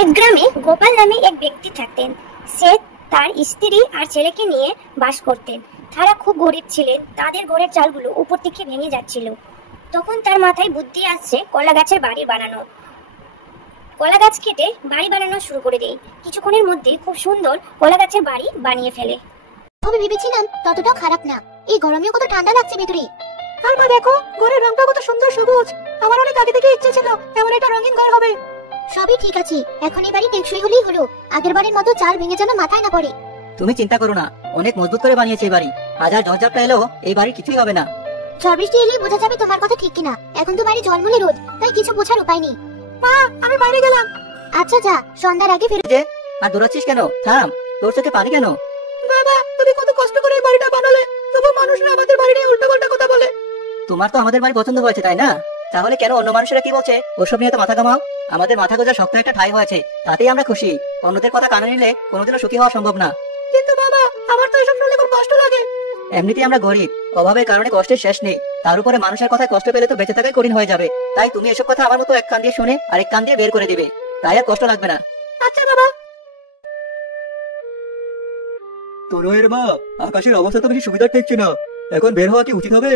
এক গ্রামে গোপাল নামে এক ব্যক্তি থাকতেন। সে তার স্ত্রী আর ছেলেকে নিয়ে বাস করতেন। তারা খুব গরিব ছিলেন, তাদের ঘরের চালগুলো উপর থেকে ভেঙে যাচ্ছিল। তখন তার মাথায় বুদ্ধি আসছে কলা গাছের বাড়ি বানানো। কলা গাছ কেটে বাড়ি বানানো শুরু করে দেয়। কিছুক্ষণের মধ্যে খুব সুন্দর কলা গাছের বাড়ি বানিয়ে ফেলে। আমি ভেবেছিলাম ততটাও খারাপ না, এই গরমেও কত ঠান্ডা লাগছে ভেতরে। আর মা দেখো, ঘরের রংটা কত সুন্দর সবুজ। আমার অনেক আগে থেকে ইচ্ছে ছিল এমন একটা রঙিন ঘর হবে। সবই ঠিক আছে, এখন এই বাড়ি টেকসই হলেই হলো। আগের বাড়ির মতো চাল ভেঙে যেন মাথায় না পড়ে। তুমি চিন্তা করো না, অনেক মজবুত করে বানিয়েছে এই বাড়ি। হাজার ঝড়ঝাপটা এলেও এই বাড়ি কিছুই হবে না। ঝড় বৃষ্টি এলেই বোঝা যাবে তোমার কথা ঠিক কিনা। এখন তো বাড়ি ঝলমলে রোদ, তাই কিছু বোঝার উপায় নেই। মা, আমি বাইরে গেলাম। আচ্ছা যা, সন্ধ্যার আগে ফিরে। যে আর দৌড়াচ্ছিস কেন? থাম, তোর চোখে পানি কেন? বাবা, তুমি কত কষ্ট করে এই বাড়িটা বানালে, তবু মানুষরা আমাদের বাড়ি নিয়ে উল্টোপাল্টা কথা বলে। তোমার তো আমাদের বাড়ি পছন্দ হয়েছে, তাই না? তাহলে কেন অন্য মানুষেরা কি বলছে ওসব নিয়ে তো মাথা কামাও। আমাদের মাথা গোজা শক্ত একটা ঠাঁই হয়েছে, তাতেই আমরা খুশি। অন্যদের কথা কানে নিলে কোনোদিনও সুখী হওয়া সম্ভব না। কিন্তু বাবা, আমার তো এসব শুনলে খুব কষ্ট লাগে। এমনিতেই আমরা গরিব, অভাবের কারণে কষ্টের শেষ নেই। তার উপরে মানুষের কথায় কষ্ট পেলে তো বেঁচে থাকাই কঠিন হয়ে যাবে। তাই তুমি এসব কথা আমার মতো এক কান দিয়ে শুনে আরেক কান দিয়ে বের করে দিবে, তাই আর কষ্ট লাগবে না। আচ্ছা বাবা। তনয়ের মা, আকাশের অবস্থা তো বেশি সুবিধার ঠেকছে না। এখন বের হওয়া কি উচিত হবে?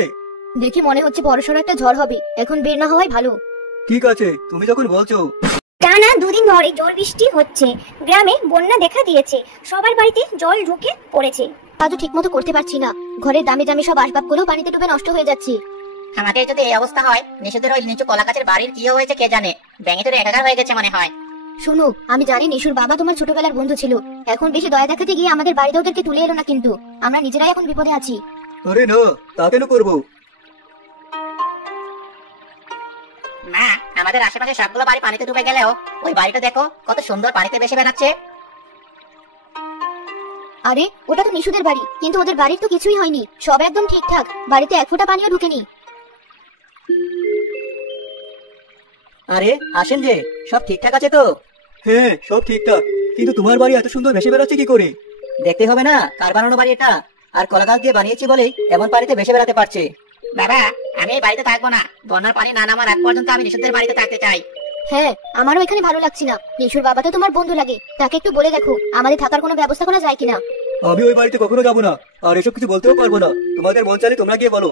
দেখি মনে হচ্ছে বড়সড় একটা ঝড় হবে, এখন বের না হওয়াই ভালো। ঠিক আছে, তুমি যখন বলছো। টানা দুদিন ধরে ঝড় বৃষ্টি হচ্ছে। গ্রামে বন্যা দেখা দিয়েছে, সবার বাড়িতে জল ঢুকে পড়েছে। কাজও ঠিক মতো করতে পারছি না, ঘরের দামি দামি সব আসবাবগুলো পানিতে ডুবে নষ্ট হয়ে যাচ্ছে। আমাদের যদি এই অবস্থা হয়, নিশুদের ওই নিচু কলা গাছের বাড়ির কি হয়েছে কে জানে। ব্যাঙে তো একাকার হয়ে গেছে মনে হয়। শোনো, আমি জানি নিশুর বাবা তোমার ছোটবেলার বন্ধু ছিল। এখন বেশি দয়া দেখাতে গিয়ে আমাদের বাড়িতে ওদেরকে তুলে এলো না, কিন্তু আমরা নিজেরাই এখন বিপদে আছি। আরে না, তা কেন করবো? মা, আমাদের আশেপাশে সবগুলো বাড়ি পানিতে ডুবে গেলেও ওই বাড়িটা দেখো কত সুন্দর পানিতে ভেসে বেড়াচ্ছে। আরে ওটা তো নিশুদের বাড়ি, কিন্তু ওদের বাড়ির তো কিছুই হয়নি, সব একদম ঠিকঠাক। বাড়িতে এক ফোঁটা পানিও ঢুকেনি। আরে আসেন যে, সব ঠিকঠাক আছে তো? হ্যাঁ, সব ঠিকঠাক, কিন্তু তোমার বাড়ি এত সুন্দর ভেসে বেড়াচ্ছে কি করে? দেখতে হবে না কার বানানো বাড়ি এটা? আর কলা গাছ দিয়ে বানিয়েছি বলেই এমন পানিতে ভেসে বেড়াতে পারছে। বাবা, আমি এই বাড়িতে থাকবো না। বন্যার পানি না নামার আগ পর্যন্ত আমি নিশুদের বাড়িতে থাকতে চাই। হ্যাঁ, আমারও এখানে ভালো লাগছে না। নিশুর বাবা তো তোমার বন্ধু লাগে, তাকে একটু বলে দেখো আমাদের থাকার কোনো ব্যবস্থা করা যায় কিনা। আমি ওই বাড়িতে কখনো যাবো না, আর এসব কিছু বলতেও পারবো না। তোমাদের মন চাইলে তোমরা গিয়ে বলো।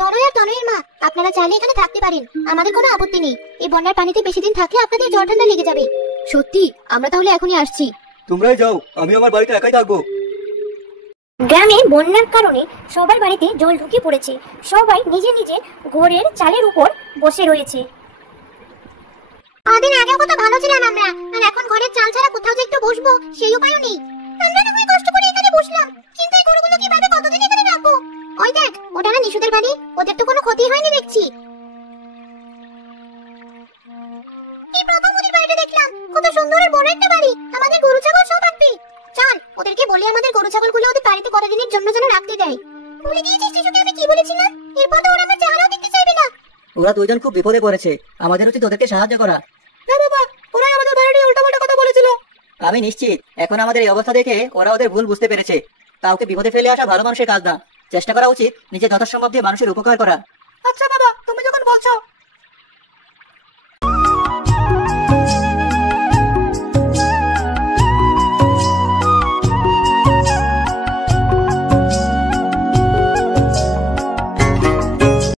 তনয় আর তনয়ের মা, আপনারা চাইলে এখানে থাকতে পারেন, আমাদের কোনো আপত্তি নেই। এই বন্যার পানিতে বেশি দিন থাকলে আপনাদের জ্বর ঠান্ডা লেগে যাবে। সত্যি, আমরা তাহলে এখনই আসছি। তোমরাই যাও, আমি আমার বাড়িতে একাই থাকবো। গ্রামে বন্যার কারণে সবার বাড়িতে জল ঢুকে পড়েছে। সবাই নিজে নিজে ঘরের চালের উপর বসে রয়েছে। কদিন আগে কত ভালো ছিলাম আমরা, আর এখন ঘরের চাল ছাড়া কোথাও যে একটু বসবো সেই উপায়ও নেই। আমরা না হয় কষ্ট করে এখানে বসলাম, কিন্তু এই গরুগুলো কিভাবে কতদিন এখানে রাখবো? ওই দেখ, ওটা না নিশুদের বাড়ি, ওদের তো কোনো ক্ষতি হয়নি দেখছি। এই প্রথম ওদের বাড়িটা দেখলাম, কত সুন্দর আর বড় একটা বাড়ি। আমাদের গরু ছাগল সব রাখবে। চল ওদেরকে বলি আমাদের গরু ছাগলগুলো ওদের বাড়িতে কতদিনের জন্য যেন রাখতে দেয়। ভুলে গিয়েছিস শিশুকে আমি কি বলেছিলাম? এরপর তো ওরা আমার চেহারাও দেখতে চাইবে না। ওরা দুইজন খুব বিপদে পড়েছে, আমাদের উচিত ওদেরকে সাহায্য করা। হ্যাঁ বাবা, ওরাই আমাদের বাড়ি নিয়ে উল্টাপাল্টা কথা বলেছিল। আমি নিশ্চিত এখন আমাদের এই অবস্থা দেখে ওরা ওদের ভুল বুঝতে পেরেছে। কাউকে বিপদে ফেলে আসা ভালো মানুষের কাজ না। চেষ্টা করা উচিত নিজের যথাসম্ভব দিয়ে মানুষের উপকার করা। আচ্ছা বাবা, তুমি যখন বলছো